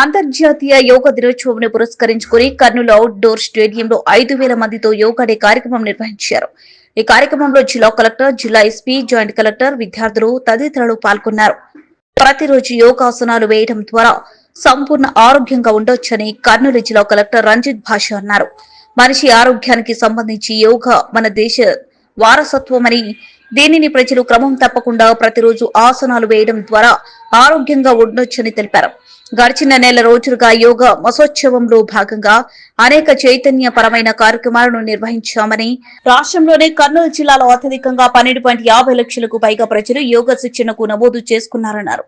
అంతర్జాతీయ యోగా దినోత్సవం పురస్కరించుకుని కర్నూలు అవుట్ డోర్ స్టేడియంలో 5,000 మందితో యోగా డే కార్యక్రమం నిర్వహించారు. ఈ కార్యక్రమంలో జిల్లా కలెక్టర్, జిల్లా ఎస్పీ, జాయింట్ కలెక్టర్, విద్యార్థులు తదితరులు పాల్గొన్నారు. ప్రతిరోజు యోగాసనాలు వేయడం ద్వారా సంపూర్ణ ఆరోగ్యంగా ఉండొచ్చని కర్నూలు జిల్లా కలెక్టర్ రంజిత్ భాష అన్నారు. మనిషి ఆరోగ్యానికి సంబంధించి యోగా మన దేశ వారసత్వమని, దీనిని ప్రజలు క్రమం తప్పకుండా ప్రతిరోజు ఆసనాలు వేయడం ద్వారా ఆరోగ్యంగా ఉండొచ్చని తెలిపారు. గడిచిన నెల రోజులుగా యోగా మసోత్సవంలో భాగంగా అనేక చైతన్యపరమైన కార్యక్రమాలను నిర్వహించామని, రాష్ట్రంలోనే కర్నూలు జిల్లాలో అత్యధికంగా 12.50 లక్షలకు పైగా ప్రజలు యోగా శిక్షణకు నమోదు చేసుకున్నారన్నారు.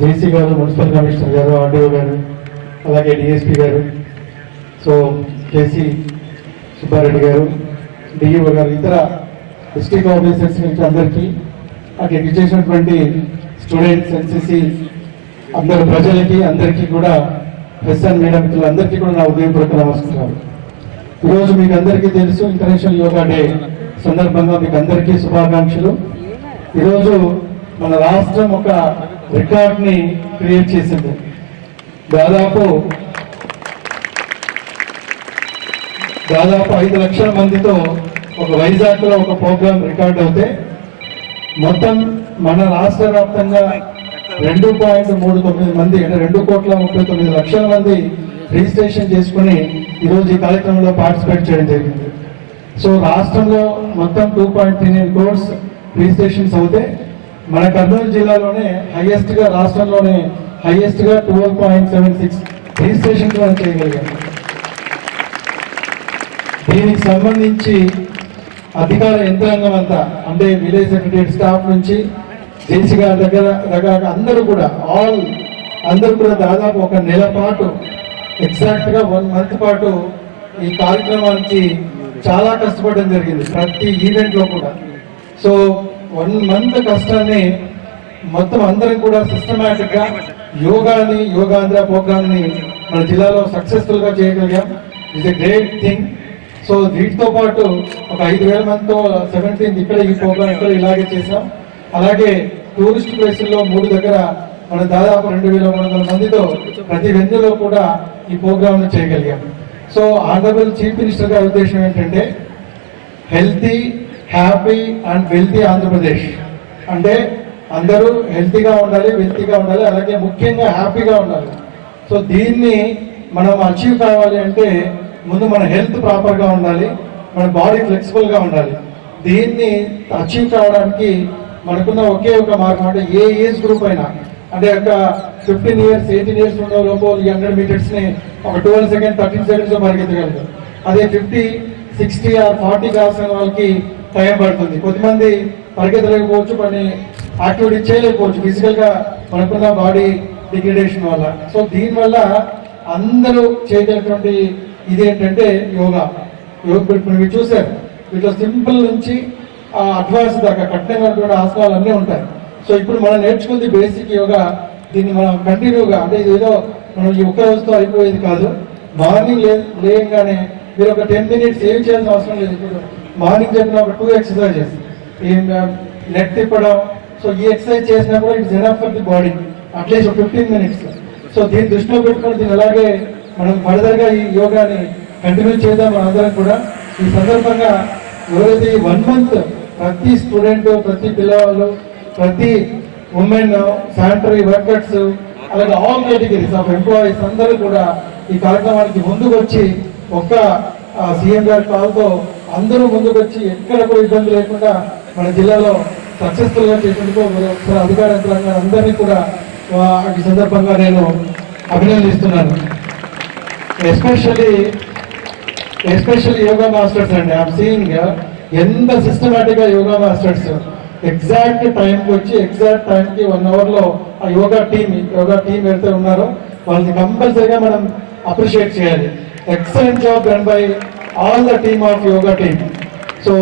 జేసీ గారు, మున్సిపల్ కమిషనర్ గారు, ఆర్డీఓ గారు, అలాగే డిఎస్పీ గారు, సో కేసీ సుబ్బారెడ్డి గారు, డిఈఓ గారు, ఇతర డిస్ట్రిక్ట్ ఆఫీసర్స్ నుంచి అందరికీ, అక్కడ ఇచ్చేసినటువంటి స్టూడెంట్స్, ఎన్సీసీ అందరు ప్రజలకి అందరికీ కూడా, ప్రెస్ అండ్ మీడియా మిత్రులందరికీ కూడా నా ఉదయపూర్వక నమస్కారాలు. ఈరోజు మీకు అందరికీ తెలుసు, ఇంటర్నేషనల్ యోగా డే సందర్భంగా మీకు అందరికీ శుభాకాంక్షలు. ఈరోజు మన రాష్ట్రం ఒక రికార్డ్ని క్రియేట్ చేసింది. దాదాపు 5 లక్షల మందితో ఒక వైజాగ్లో ఒక ప్రోగ్రాం రికార్డ్ అవుతే, మొత్తం మన రాష్ట్ర వ్యాప్తంగా 2.39 మంది, అంటే 2,39 లక్షల మంది రిజిస్ట్రేషన్ చేసుకుని ఈరోజు ఈ కార్యక్రమంలో పార్టిసిపేట్ చేయడం జరిగింది. సో రాష్ట్రంలో మొత్తం 2.39 crores రిజిస్ట్రేషన్స్ అవుతే, మన కర్నూలు జిల్లాలోనే హైయెస్ట్గా, రాష్ట్రంలోనే హైయెస్ట్గా 12.76 రిజిస్ట్రేషన్ మనం చేయగలిగాం. దీనికి సంబంధించి అధికార యంత్రాంగం అంతా, అంటే విలేజ్ సెక్రటరీ స్టాఫ్ నుంచి జేసీ గారి దగ్గర అందరూ కూడా అందరూ కూడా దాదాపు ఒక నెల పాటు, ఎగ్జాక్ట్గా 1 month పాటు ఈ కార్యక్రమానికి చాలా కష్టపడడం జరిగింది, ప్రతి ఈవెంట్లో కూడా. సో 1 month కష్టాన్ని మొత్తం అందరం కూడా సిస్టమేటిక్గా యోగాంధ్ర ప్రోగ్రామ్ని మన జిల్లాలో సక్సెస్ఫుల్గా చేయగలిగాం. It's a great thing. So వీటితో పాటు ఒక 5,000 మందితో 17th ఇక్కడ ఈ ప్రోగ్రామ్ ఇక్కడ ఇలాగే చేసాం. అలాగే టూరిస్ట్ ప్లేసుల్లో 3 దగ్గర మనం దాదాపు 2,300 మందితో ప్రతి వెన్యూలో కూడా ఈ ప్రోగ్రామ్ను చేయగలిగాం. సో ఆనరబుల్ చీఫ్ మినిస్టర్ గారి ఉద్దేశం ఏంటంటే, healthy, happy and wealthy Andhra Pradesh, అంటే అందరూ హెల్తీగా ఉండాలి, వెల్తీగా ఉండాలి, అలాగే ముఖ్యంగా హ్యాపీగా ఉండాలి. సో దీన్ని మనం అచీవ్ కావాలి అంటే ముందు మన హెల్త్ ప్రాపర్గా ఉండాలి, మన బాడీ ఫ్లెక్సిబుల్గా ఉండాలి. దీన్ని అచీవ్ కావడానికి మనకున్న ఒకే ఒక మార్గం, అంటే ఏ ఏజ్ గ్రూప్ అయినా, అంటే ఒక 15 years 18 years ఉన్న లోపు 100 మీటర్స్ని ఒక 12 seconds 13 seconds పరిగెత్తగలుగుతారు. అదే 50, 60 or 40 కావాల్సిన వాళ్ళకి టైం పడుతుంది. కొద్దిమంది పరిగెత్తలేకపోవచ్చు, కొన్ని యాక్టివిటీ చేయలేకపోవచ్చు ఫిజికల్గా మనకున్న బాడీ డిగ్రేడేషన్ వల్ల. సో దీనివల్ల అందరూ చేయగలిగినటువంటి ఇది ఏంటంటే యోగా. ఇప్పుడు మీరు చూసారు, వీటిలో సింపుల్ నుంచి అడ్వాన్స్ దాకా కఠినమైనటువంటి ఆసనాలు అన్నీ ఉంటాయి. సో ఇప్పుడు మనం నేర్చుకుంది బేసిక్ యోగా. దీన్ని మనం కంటిన్యూగా, అంటే ఇది ఏదో మనం ఈ ఒక్క రోజుతో అయిపోయేది కాదు. మార్నింగ్ లేయంగానే మీరు ఒక 10 minutes ఏం చేయాల్సిన అవసరం లేదు. ఇప్పుడు మార్నింగ్ చెప్పిన ఒక 2 exercises, ఈ నెట్ తిప్పడం. సో ఈ ఎక్సర్సైజ్ చేసినా కూడా it's enough for the body, at least 15 minutes. So దీన్ని దృష్టిలో పెట్టుకొని దీన్ని అలాగే మనం ఫర్దర్గా ఈ యోగాని కంటిన్యూ చేద్దాం మనందరం కూడా. ఈ సందర్భంగా ఎవరైతే ఈ 1 month ప్రతి స్టూడెంట్, ప్రతి పిల్లవాళ్ళు, ప్రతి ఉమెన్, శానిటరీ వర్కర్స్, అలాగే ఆల్ కేటగిరీస్ ఆఫ్ ఎంప్లాయీస్ అందరూ కూడా ఈ కార్యక్రమానికి ముందుకు వచ్చి ఒక్క సీఎం గారి కాల్తో అందరూ ముందుకు వచ్చి ఎక్కడ కూడా ఇబ్బంది లేకుండా మన జిల్లాలో సక్సెస్ఫుల్ గా చేసేందుకు ఒకసారి అధికార యంత్రాంగం అందరినీ కూడా ఈ సందర్భంగా నేను అభినందిస్తున్నాను. ఎస్పెషల్లీ యోగా మాస్టర్స్ అండి. ఐఎమ్ సీయింగ్ ఎంత సిస్టమేటిక్ గా యోగా మాస్టర్స్ ఎగ్జాక్ట్ టైంకి వచ్చి ఎగ్జాక్ట్ టైంకి 1 hour లో ఆ యోగా టీం ఎవరైతే ఉన్నారో వాళ్ళని కంపల్సరీగా మనం అప్రిషియేట్ చేయాలి. Excellent job done by all the team of yoga team. So